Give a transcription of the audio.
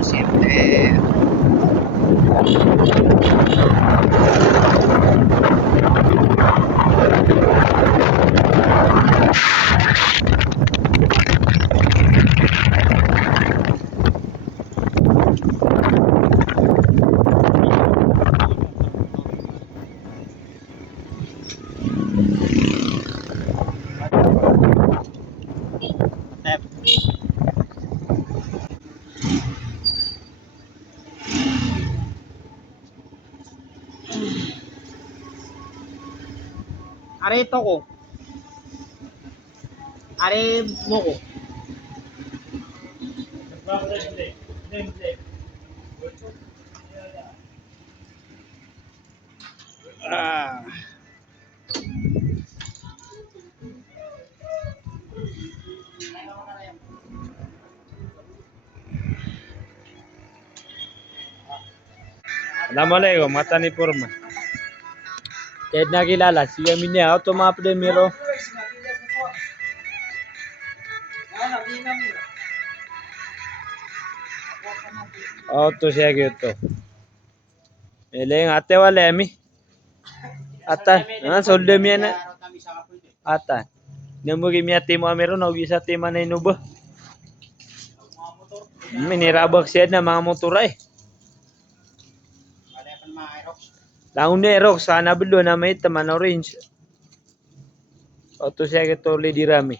Siyempre. Are ito ko. Are mo ko. Ah. Assalamualaikum, mata ni Purma. Kahit nakilala, siya minya auto mga primero. Auto siya gitu. Eleng ate wala mi. Ata, solde mi na. Ata. Namugi mi ate mo meron og isa te man inubo. Minirabak siya na mga motor ay. Laun ni Rox sana belum na may teman orange. Auto siya gitu li dirami.